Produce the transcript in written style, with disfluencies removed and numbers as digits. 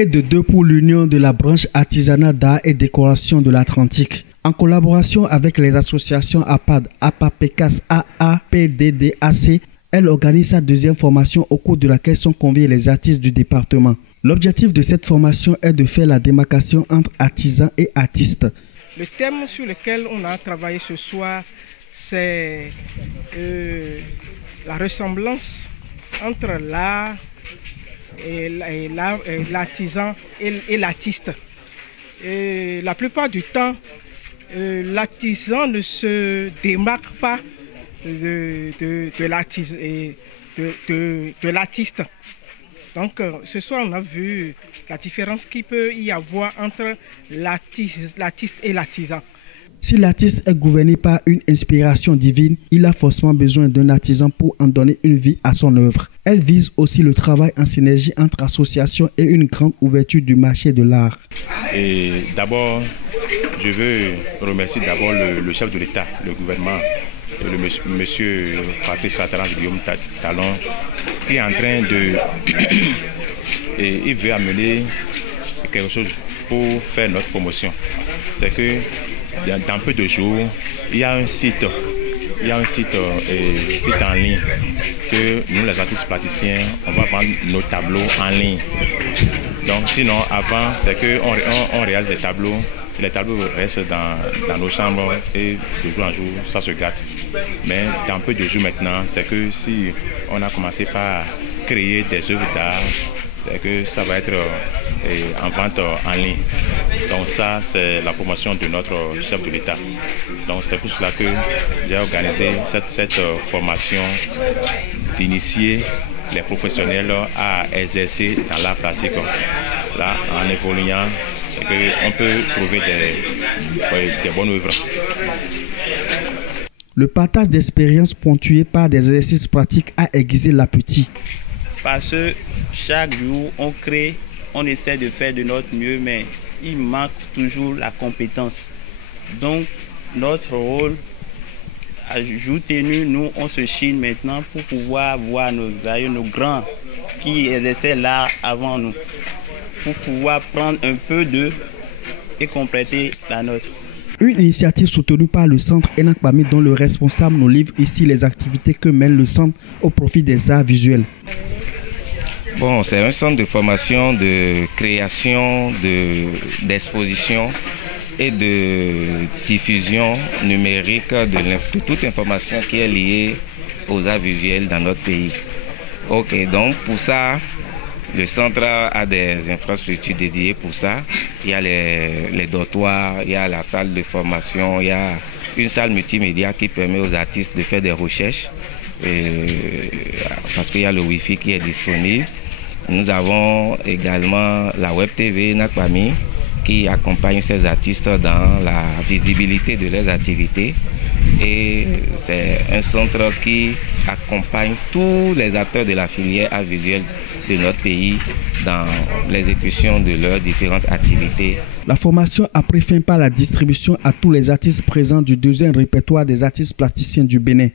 et de 2 pour l'Union de la branche artisanale d'art et décoration de l'Atlantique. En collaboration avec les associations APAD, APAPECAS, AAPDDAC, elle organise sa deuxième formation au cours de laquelle sont conviés les artistes du département. L'objectif de cette formation est de faire la démarcation entre artisans et artistes. Le thème sur lequel on a travaillé ce soir, c'est la ressemblance entre l'art et l'artisan et l'artiste. La plupart du temps, l'artisan ne se démarque pas de l'artiste. Donc ce soir, on a vu la différence qu'il peut y avoir entre l'artiste et l'artisan. Si l'artiste est gouverné par une inspiration divine, il a forcément besoin d'un artisan pour en donner une vie à son œuvre. Elle vise aussi le travail en synergie entre associations et une grande ouverture du marché de l'art. Et d'abord, je veux remercier d'abord le chef de l'État, le gouvernement, le monsieur Patrice Guillaume Talon, qui est en train de... et il veut amener quelque chose pour faire notre promotion. C'est que dans peu de jours, il y a un site en ligne que nous, les artistes plasticiens, on va vendre nos tableaux en ligne. Donc sinon, avant, c'est qu'on réalise des tableaux. Les tableaux restent dans nos chambres et de jour en jour, ça se gâte. Mais dans peu de jours maintenant, c'est que si on a commencé par créer des œuvres d'art, c'est que ça va être en vente en ligne. Donc ça, c'est la promotion de notre chef de l'État. Donc c'est pour cela que j'ai organisé cette formation d'initier les professionnels à exercer dans l'art plastique. Là, en évoluant, on peut trouver des bonnes œuvres. Le partage d'expériences ponctué par des exercices pratiques a aiguisé l'appétit. Parce que chaque jour, on crée, on essaie de faire de notre mieux, mais il manque toujours la compétence. Donc, notre rôle, à jour tenu, nous, on se chine maintenant pour pouvoir voir nos aïeux, nos grands qui exerçaient l'art avant nous, pour pouvoir prendre un peu d'eux et compléter la nôtre. Une initiative soutenue par le centre Enak Bami dont le responsable nous livre ici les activités que mène le centre au profit des arts visuels. Bon, c'est un centre de formation, de création, d'exposition et de diffusion numérique de toute information qui est liée aux arts visuels dans notre pays. Ok, donc pour ça, le centre a des infrastructures dédiées pour ça. Il y a les dortoirs, il y a la salle de formation, il y a une salle multimédia qui permet aux artistes de faire des recherches parce qu'il y a le Wi-Fi qui est disponible. Nous avons également la Web TV Enak Bami qui accompagne ces artistes dans la visibilité de leurs activités. Et c'est un centre qui accompagne tous les acteurs de la filière art visuel de notre pays dans l'exécution de leurs différentes activités. La formation a pris fin par la distribution à tous les artistes présents du deuxième répertoire des artistes plasticiens du Bénin.